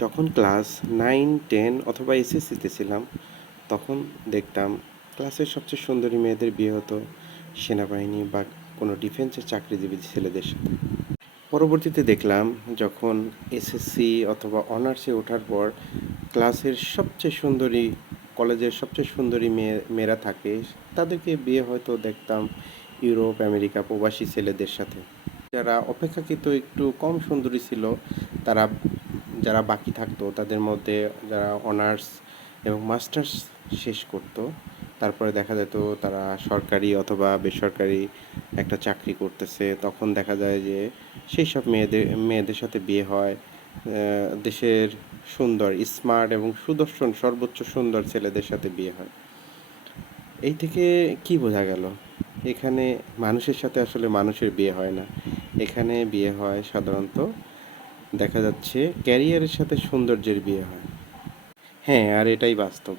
যখন ক্লাস 9, 10 অথবা এসএসসিতে ছিলাম, তখন দেখতাম ক্লাসের সবচেয়ে সুন্দরী মেয়েদের বিয়ে হতো সেনাবাহিনী বা কোনো ডিফেন্সের চাকরিজীবী ছেলেদের সাথে। পরবর্তীতে দেখলাম যখন এসএসসি অথবা অনার্সে ওঠার পর ক্লাসের সবচেয়ে সুন্দরী, কলেজের সবচেয়ে সুন্দরী মেয়েরা থাকে, তাদেরকে বিয়ে হয়তো দেখতাম ইউরোপ, আমেরিকা প্রবাসী ছেলেদের সাথে। যারা অপেক্ষাকৃত একটু কম সুন্দরী ছিল, তারা যারা বাকি থাকতো তাদের মধ্যে যারা অনার্স এবং মাস্টার্স শেষ করতো, তারপরে দেখা যেত তারা সরকারি অথবা বেসরকারি একটা চাকরি করতেছে, তখন দেখা যায় যে সেই সব মেয়েদের সাথে বিয়ে হয়। দেশের সুন্দর, স্মার্ট এবং সুদর্শন সর্বোচ্চ সুন্দর ছেলেদের সাথে বিয়ে হয়। এই থেকে কি বোঝা গেল? এখানে মানুষের সাথে আসলে মানুষের বিয়ে হয় না। এখানে বিয়ে হয় সাধারণত, দেখা যাচ্ছে ক্যারিয়ারের সাথে সৌন্দর্যের বিয়ে হয়। হ্যাঁ, আর এটাই বাস্তব।